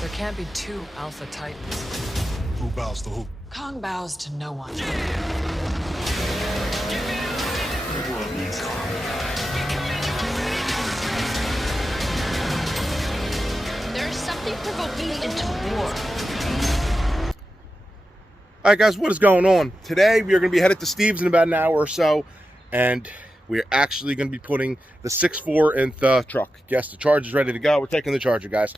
There can't be two Alpha Titans. Who bows to who? Kong bows to no one. The world needs Kong. There's something provoking into war. All right, guys, what is going on? Today, we are going to be headed to Steve's in about an hour or so, and we're actually going to be putting the 6.4 in the truck. Yes, the Charger's ready to go. We're taking the Charger, guys.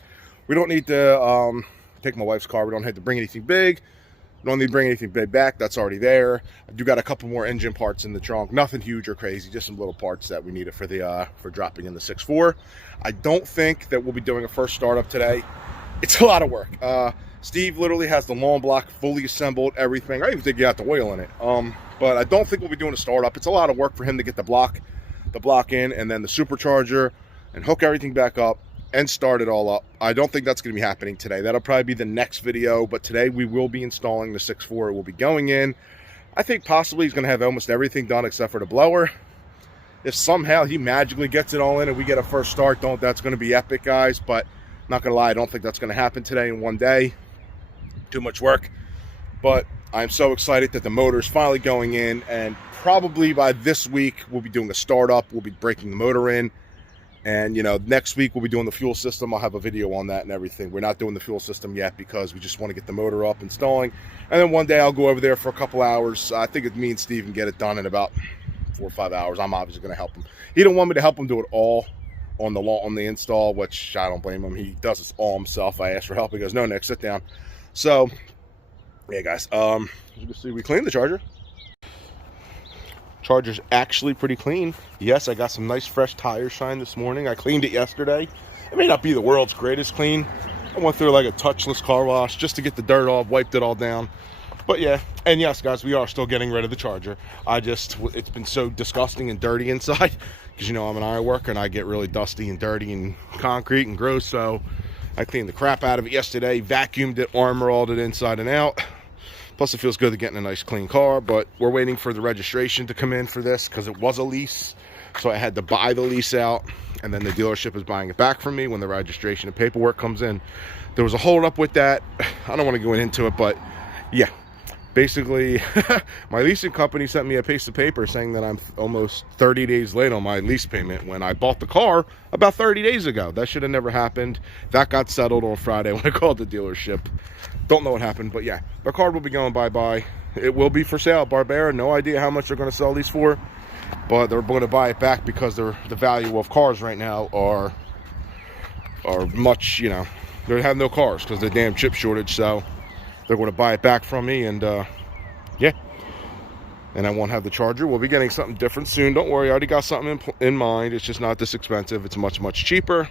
We don't need to take my wife's car. We don't have to bring anything big. We don't need to bring anything big back. That's already there. I do got a couple more engine parts in the trunk. Nothing huge or crazy, just some little parts that we needed for the for dropping in the 6.4. I don't think that we'll be doing a first startup today. It's a lot of work. Steve literally has the long block fully assembled, everything. I even think he got the oil in it. But I don't think we'll be doing a startup. It's a lot of work for him to get the block in, and then the supercharger, and hook everything back up and start it all up. I don't think that's going to be happening today. That'll probably be the next video, but today we will be installing the 6.4. It will be going in. I think possibly he's going to have almost everything done except for the blower. If somehow he magically gets it all in and we get a first start, that's going to be epic, guys. But not going to lie, I don't think that's going to happen today in one day. Too much work. But I'm so excited that the motor is finally going in, and probably by this week we'll be doing a startup. We'll be breaking the motor in. And, you know, next week we'll be doing the fuel system. I'll have a video on that and everything. We're not doing the fuel system yet because we just want to get the motor up, installing. And then one day I'll go over there for a couple hours. I think me and Steve can get it done in about 4 or 5 hours. I'm obviously going to help him. He don't want me to help him do it all on the install, which I don't blame him. He does this all himself. I asked for help. He goes, no, Nick, sit down. So, yeah, guys. As you can see, we cleaned the Charger. Charger's actually pretty clean. Yes, I got some nice fresh tire shine this morning. I cleaned it yesterday. It may not be the world's greatest clean. I went through like a touchless car wash just to get the dirt off, wiped it all down. But yeah, and yes, guys, we are still getting rid of the Charger. It's been so disgusting and dirty inside because, you know, I'm an iron worker and I get really dusty and dirty and concrete and gross. So I cleaned the crap out of it yesterday, vacuumed it, armor-alled it inside and out. Plus, it feels good to get in a nice clean car, but we're waiting for the registration to come in for this because it was a lease. So I had to buy the lease out, and then the dealership is buying it back from me when the registration and paperwork comes in. There was a hold-up with that. I don't want to go into it, but yeah. Basically, my leasing company sent me a piece of paper saying that I'm almost 30 days late on my lease payment when I bought the car about 30 days ago. That should have never happened. That got settled on Friday when I called the dealership. Don't know what happened, but yeah, the car will be going bye-bye. It will be for sale, Barbera. No idea how much they're going to sell these for, but they're going to buy it back because the value of cars right now are much, you know, they have no cars because of the damn chip shortage. So they're going to buy it back from me, and yeah, and I won't have the Charger. We'll be getting something different soon. Don't worry, I already got something in mind. It's just not this expensive. It's much, much cheaper,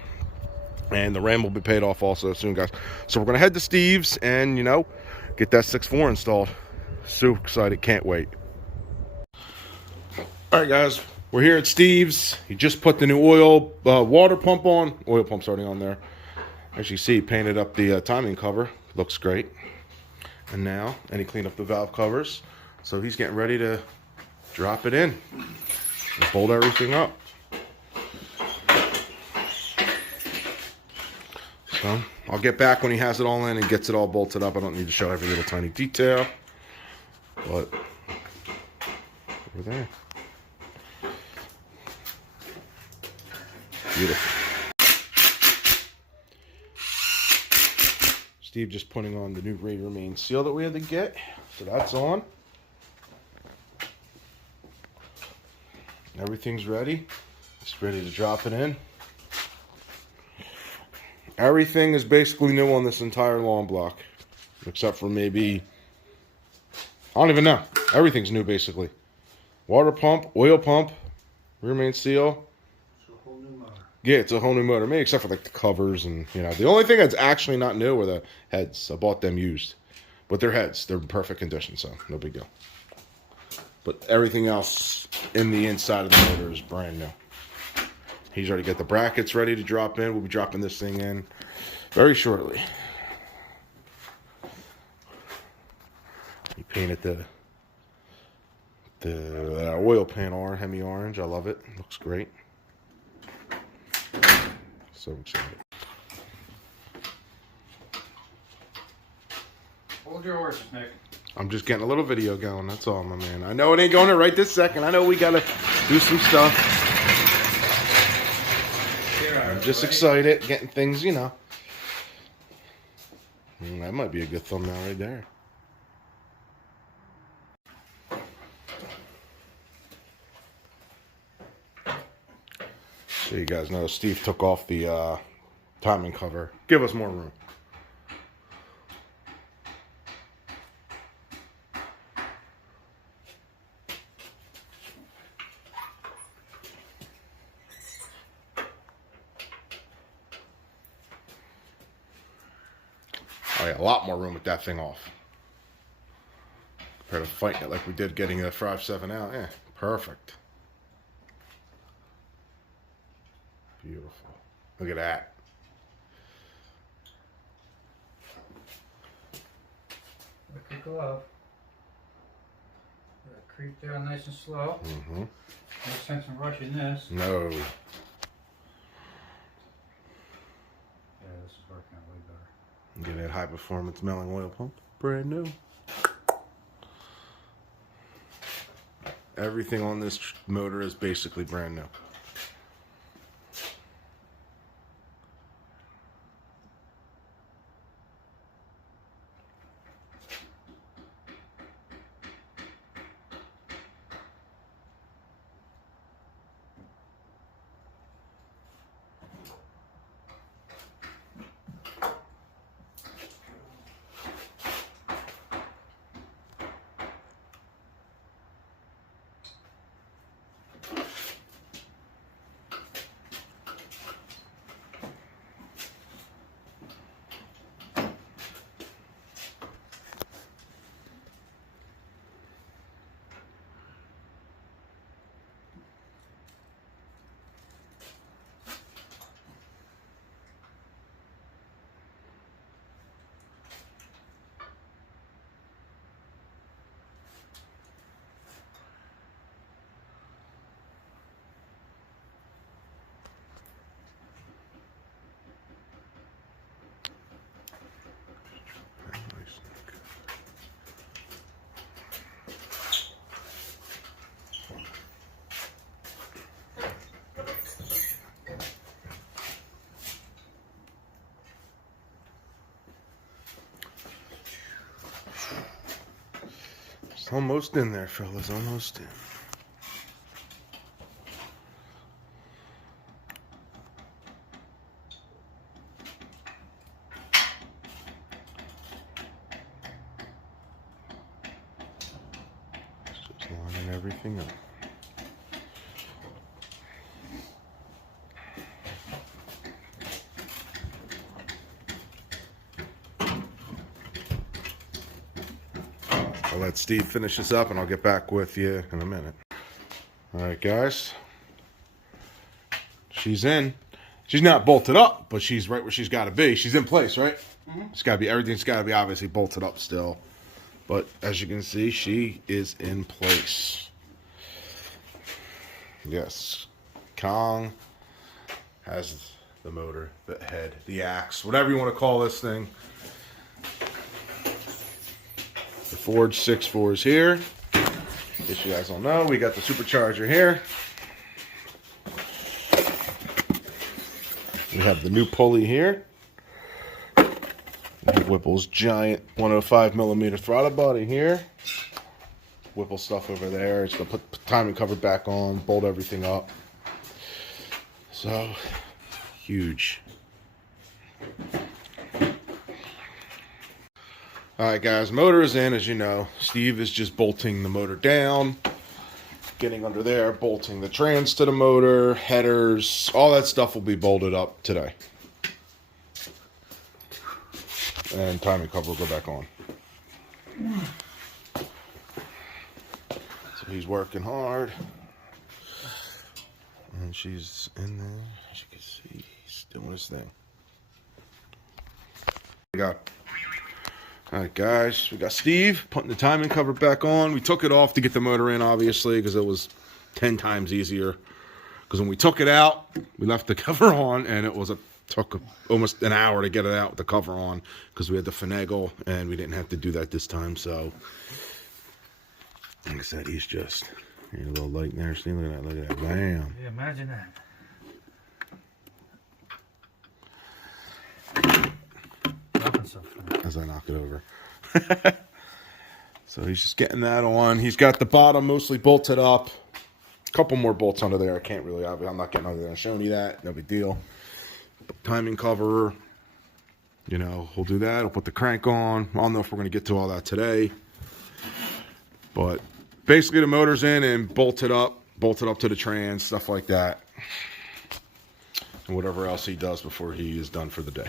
and the RAM will be paid off also soon, guys. So we're going to head to Steve's and, you know, get that 6.4 installed. So excited, can't wait. All right, guys, we're here at Steve's. He just put the new oil water pump on. Oil pump's already on there. As you see, he painted up the timing cover. Looks great. And he cleaned up the valve covers. So he's getting ready to drop it in and fold everything up. So I'll get back when he has it all in and gets it all bolted up. I don't need to show every little tiny detail, but over there. Beautiful. Steve just putting on the new Greene Racing seal that we had to get. So that's on. Everything's ready. It's ready to drop it in. Everything is basically new on this entire long block. Except for maybe, I don't even know. Everything's new basically. Water pump, oil pump, rear main seal. Yeah, it's a whole new motor. Maybe except for like the covers and, you know, the only thing that's actually not new are the heads. I bought them used. But they're heads. They're in perfect condition, so no big deal. But everything else in the inside of the motor is brand new. He's already got the brackets ready to drop in. We'll be dropping this thing in very shortly. He painted the oil pan HEMI orange. I love it. Looks great. So excited. Hold your horses, Nick. I'm just getting a little video going. That's all, my man. I know it ain't going there right this second. I know we got to do some stuff. I'm just excited. Getting things, you know. That might be a good thumbnail right there. So you guys know Steve took off the timing cover. Give us more room. Oh yeah, a lot more room with that thing off. Compared to fighting it like we did getting the 5.7 out. Yeah, perfect. Beautiful. Look at that. Look at the glove. Creep down nice and slow. Mm-hmm. No sense in rushing this. No. Yeah, this is working out way better. Get that high performance milling oil pump. Brand new. Everything on this motor is basically brand new. Almost in there, fellas. Almost in. Just lining everything up. I'll let Steve finish this up and I'll get back with you in a minute. Alright guys. She's in. She's not bolted up, but she's right where she's got to be. She's in place, right? Mm-hmm. It's got to be, everything's got to be obviously bolted up still. But as you can see, she is in place. Yes. Kong has the motor, the head, the axe, whatever you want to call this thing. The Forge 6.4 is here. In case you guys don't know, we got the supercharger here. We have the new pulley here. We have Whipple's giant 105mm throttle body here. Whipple stuff over there. It's going to put the timing cover back on, bolt everything up. So, huge. Alright guys, motor is in, as you know. Steve is just bolting the motor down, getting under there, bolting the trans to the motor, headers, all that stuff will be bolted up today. And timing cover will go back on. So he's working hard. And she's in there, as you can see, he's doing his thing. We got Alright guys, we got Steve putting the timing cover back on. We took it off to get the motor in, obviously, because it was 10 times easier. Because when we took it out, we left the cover on, and it was a took almost an hour to get it out with the cover on because we had to finagle, and we didn't have to do that this time. So, like I said, he's just a little light in there. See, look at that, look at that, bam. Yeah, imagine that. As I knock it over. So he's just getting that on. He's got the bottom mostly bolted up. A couple more bolts under there. I can't really, I'm not getting under there and showing you that. No big deal. Timing cover. You know, we'll do that. We'll put the crank on. I don't know if we're going to get to all that today. But basically the motor's in and bolted up to the trans, stuff like that. And whatever else he does before he is done for the day.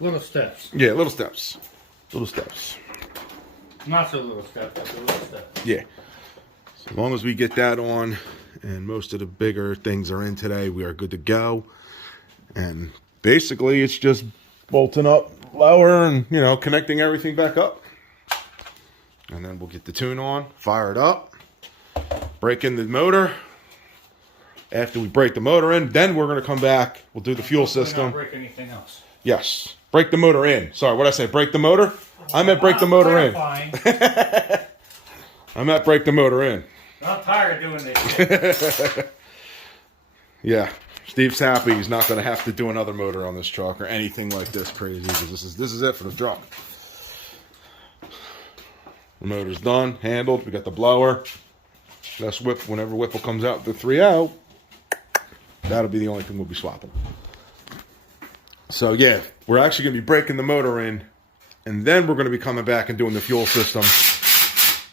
Little steps. Yeah, little steps. Little steps. Not so little steps, but little steps. Yeah. So as long as we get that on and most of the bigger things are in today, we are good to go. And basically it's just bolting up lower and, you know, connecting everything back up. And then we'll get the tune on, fire it up, break in the motor. After we break the motor in, then we're going to come back. We'll do the fuel system. Not break anything else. Yes. Break the motor in. Sorry, what did I say? Break the motor? I meant break the motor in. I meant break the motor in. I'm tired of doing this shit. Yeah. Steve's happy he's not going to have to do another motor on this truck or anything like this crazy, because this is it for the truck. The motor's done, handled. We got the blower. That's whip. Whenever Whipple comes out the 3.0, that'll be the only thing we'll be swapping. So yeah, we're actually going to be breaking the motor in, and then we're going to be coming back and doing the fuel system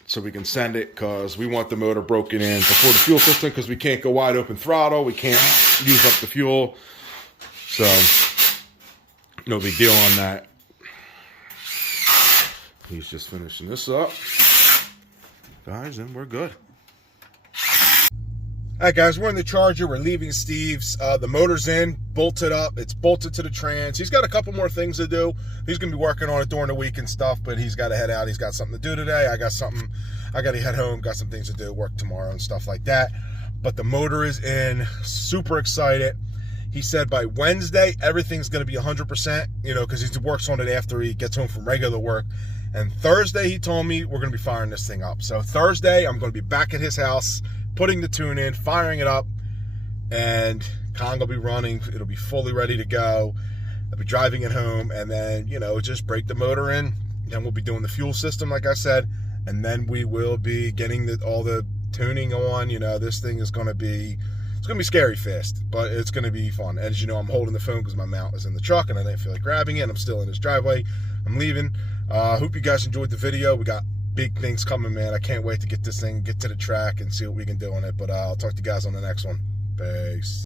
so we can send it, because we want the motor broken in before the fuel system, because we can't go wide open throttle. We can't use up the fuel. So no big deal on that. He's just finishing this up, guys, and we're good. All right, guys, we're in the Charger. We're leaving Steve's. The motor's in, bolted up. It's bolted to the trans. He's got a couple more things to do. He's going to be working on it during the week and stuff, but he's got to head out. He's got something to do today. I got something. I got to head home, got some things to do, work tomorrow and stuff like that. But the motor is in. Super excited. He said by Wednesday, everything's going to be 100%, you know, because he works on it after he gets home from regular work. And Thursday, he told me we're going to be firing this thing up. So Thursday, I'm going to be back at his house, putting the tune in, firing it up, and Kong will be running. It'll be fully ready to go. I'll be driving it home, and then, you know, just break the motor in. Then we'll be doing the fuel system, like I said, and then we will be getting all the tuning on. You know, this thing is going to be, it's going to be scary fast, but it's going to be fun. As you know, I'm holding the phone because my mount is in the truck, and I didn't feel like grabbing it. I'm still in his driveway. I'm leaving. Hope you guys enjoyed the video. We got big things coming, man. I can't wait to get this thing, get to the track and see what we can do on it. But I'll talk to you guys on the next one. Peace.